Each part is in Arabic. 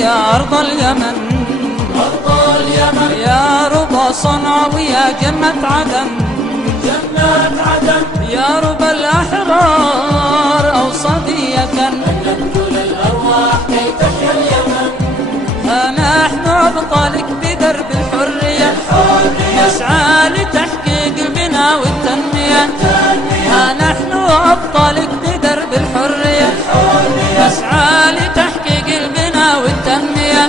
يا أرض اليمن، أرض اليمن يا ربى صنعاء ويا جنة عدن، جنة عدن يا ربى الأحرار أوصدية ألمت للأرواح كي تحيا اليمن. نحن أبطالك بدرب الحرية نسعى لتحقيق البناء والتنمية، نحن أبطالك بدرب الحرية نسعى لتحقيق البناء والتنمية.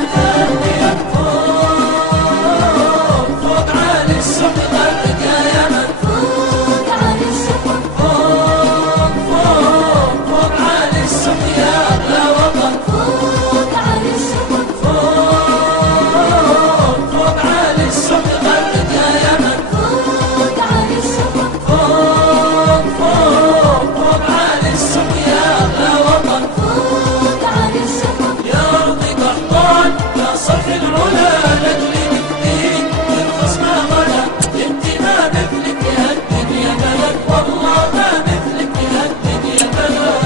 فوق عالي السحب غرق يا يمن، فوق عالي السحب فوق عالي السحب يا أغلى وطن، فوق عالي السحب فوق عالي السحب غرق يا يمن، فوق عالي السحب فوق عالي السحب يا أغلى وطن، فوق عالي السحب يا أرض قحطان يا صرح العلا لأجل الدين الخصم غلا، انت ما مثلك يا الدنيا ملك، والله ما مثلك يا الدنيا ملك.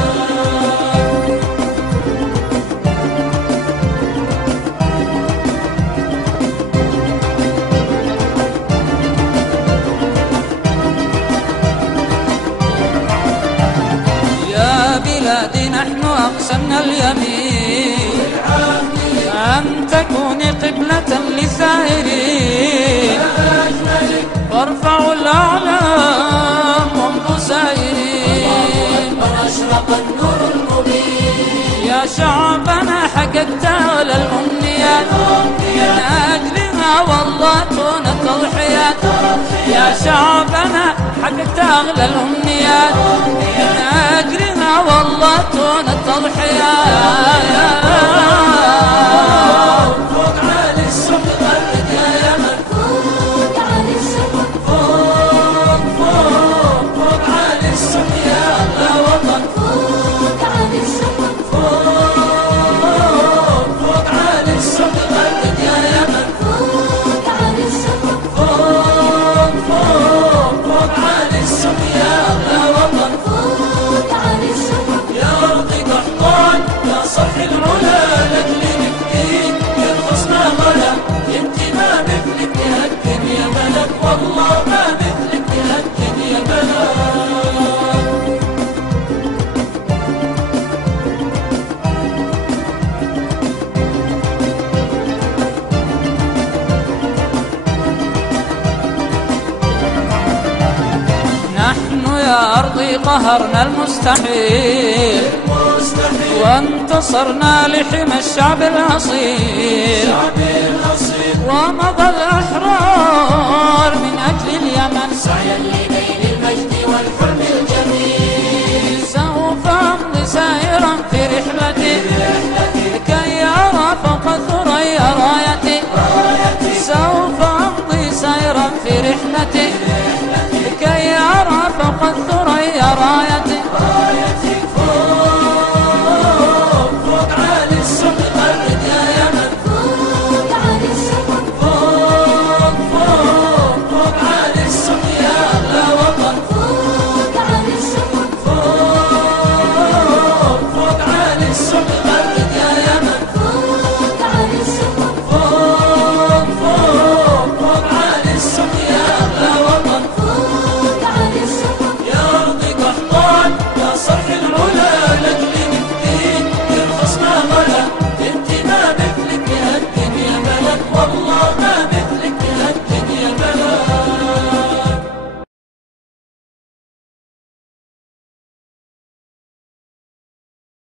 يا بلادي نحن أقسمنا اليمين أن تكوني قبلة للسائرين، فارفعوا الأعلام وامضوا سائرين. أشرق النور المبين يا شعبنا حققت أغلى الأمنيات من أجلها والله تون التضحيات، يا شعبنا حققت أغلى الأمنيات من أجلها والله تون التضحيات. فوق عالي السحب غرق يا يمن، فوق عالي السحب فوق عالي السحب يا أغلى وطن، فوق عالي السحب فوق عالي السحب غرق يا يمن، فوق عالي السحب فوق عالي السحب يا أغلى وطن، فوق عالي السحب يا أرض قحطان يا صرح العلا لأجل الدين الخصم غلا، انت ما مثلك يا الدنيا ملك، والله ما مثلك يا الدنيا ملك. نحن يا أرضي قهرنا المستحيل وانتصرنا لحمى الشعب الأصيل، ومضى الأحرار من أجل اليمن سعيا لنيل المجد والحلم الجميل، سوف أمضي سائرا في رحلتي كي أرى فوق الثريا رايتي، سوف أمضي سائرا في رحلتي كي أرى فوق الثريا